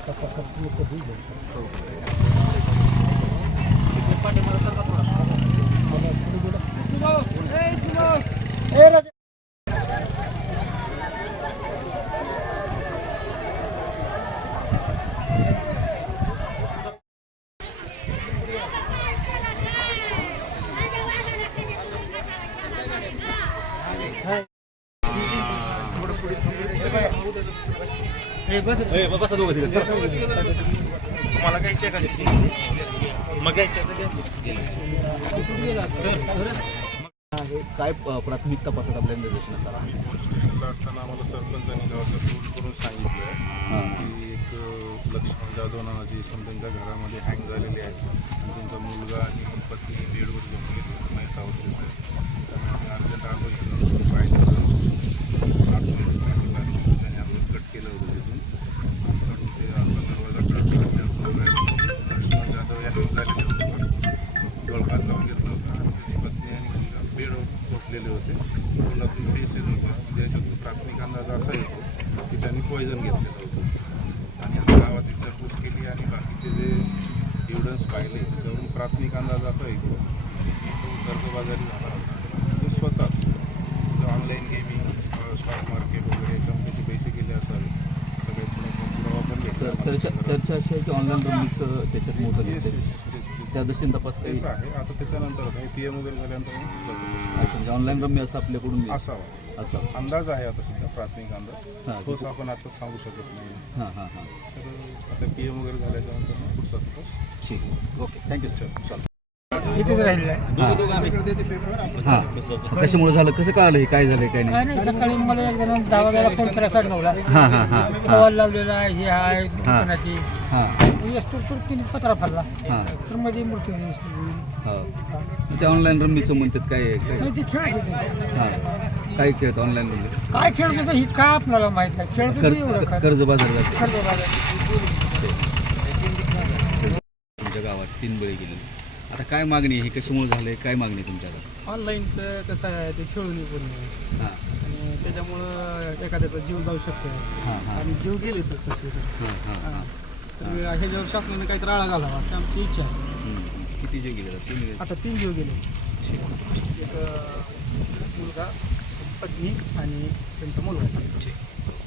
बसा दोघं तिथे तुम्हाला काही चेक मग काय प्राथमिक तपासात आपल्या निर्देशनानुसार पोलीस स्टेशनला असताना आम्हाला सरपंचांनी गावाचा फोन करून सांगितलं की एक लक्ष्मण जाधव नावाचे इसम त्यांच्या घरामध्ये हँग झालेले आहेत आणि त्यांचा मुलगा आणि पत्नी बेडवर झोपलेली माहीत होते. त्यामुळे अर्जंट आलो इकडून पाहिजे 8 मिनिट त्यांनी आम्ही कट केलं होतं तिथून आणि ते आपला दरवाजा कट लक्ष्मण जाधव या हँग झालेले होते डोळखात लावून घेतलं होतं आणि त्याची पत्नी आणि मुलगा बेडवर झोपलेले होते. मुलातून फेस येत होता म्हणजे याच्यातून प्राथमिक अंदाज असा येतो की त्यांनी पॉयझन घेतलेलं होतं आणि आता गावात विचारपूस केली आणि बाकीचे जे एव्हिडन्स पाहिले त्याच्यावरून प्राथमिक अंदाज असा येतो की तो कर्जबाजारी झाला होता. तो स्वतःच ऑनलाईन गेमिंग स्टॉक मार्केट वगैरे याच्यामध्ये ते पैसे गेले असावे सगळे पुरावा पण चर्चा अशी आहे की ऑनलाईन रमीचं त्याच्यात मोठं दिसते त्या दृष्टीने तपास काही आहे. आता त्याच्यानंतर काही PM वगैरे झाल्यानंतर अच्छा म्हणजे ऑनलाईन रमी असं आपल्याकडून असावा असा अंदाज आहे आता सध्या प्राथमिक अंदाज तोच आपण आता सांगू शकत नाही. तर आता PM वगैरे झाल्याच्यानंतर पुढचा तपास ठीक आहे. Okay thank you sir. इथेच राहिलेलं हां कशामुळे झालं कसं कळालं हे काय झालं काय नाही आहे. सकाळी मला एक जण 10 वाजायला फोन केला 9:30ला हां हां हां कॉल लावलेला आहे हे आहे दुकानाची हां येस्तूर तर तिने पत्रा फाडला हां तर मध्ये मृत्यू हो ते ऑनलाईन रमीचं म्हणतात काय नाही ते खेळत होते. हां काय खेळत ऑनलाईन रमी काय खेळत होतं ही का आपल्याला माहित आहे खेळत होते एवढं कर्ज बाजार जाते कर्ज तुमच्या गावात 3 बळी गेले. आता काय मागणी आहे हे कशामुळे झालंय काय मागणी आहे तुमच्याकडे? ऑनलाईनचं कसं आहे ते खेळून पूर्ण हां आणि त्याच्यामुळं एखाद्याचा जीव जाऊ शकतो हां हां आणि जीव गेलेच तसे हां हां हां तर ह्याच्यावर शासनाने काहीतरी आळा घालावा असं आमची इच्छा आहे. किती जे गेले 3 गेले आता 3 जीव गेले एक मुलगा पत्नी आणि त्यांचा मुलगा.